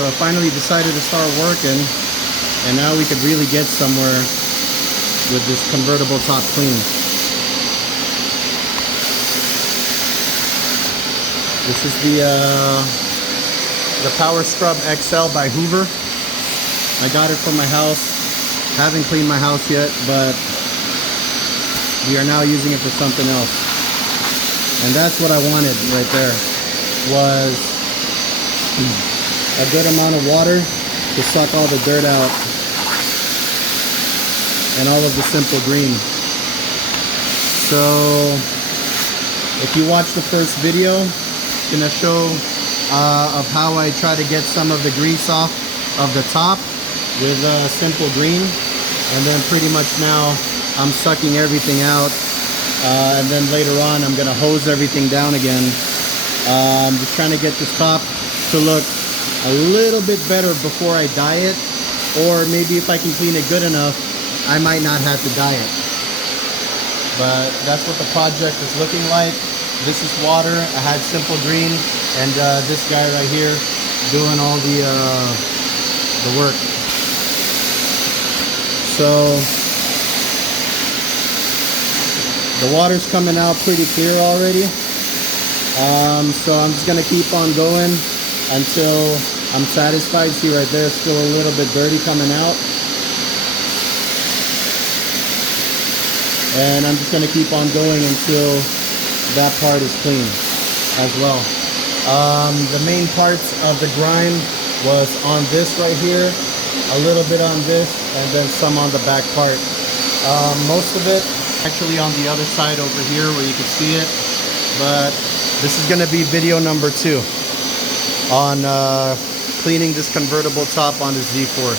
So I finally decided to start working, and now we could really get somewhere with this convertible top clean. This is the Power Scrub XL by Hoover. I got it from my house. Haven't cleaned my house yet, but we are now using it for something else. And that's what I wanted right there, was a good amount of water to suck all the dirt out and all of the simple green. So if you watch the first video, it's gonna show of how I try to get some of the grease off of the top with simple green, and then pretty much now I'm sucking everything out, and then later on I'm gonna hose everything down again. I'm just trying to get this top to look a little bit better before I dye it, or maybe if I can clean it good enough, I might not have to dye it. But that's what the project is looking like. This is water. I had simple green, and this guy right here doing all the work. So the water's coming out pretty clear already. So I'm just gonna keep on going until I'm satisfied. See right there, it's still a little bit dirty coming out. And I'm just gonna keep on going until that part is clean as well. The main parts of the grime was on this right here, a little bit on this, and then some on the back part. Most of it actually on the other side over here where you can see it, but this is going to be video number 2 on cleaning this convertible top on the Z4.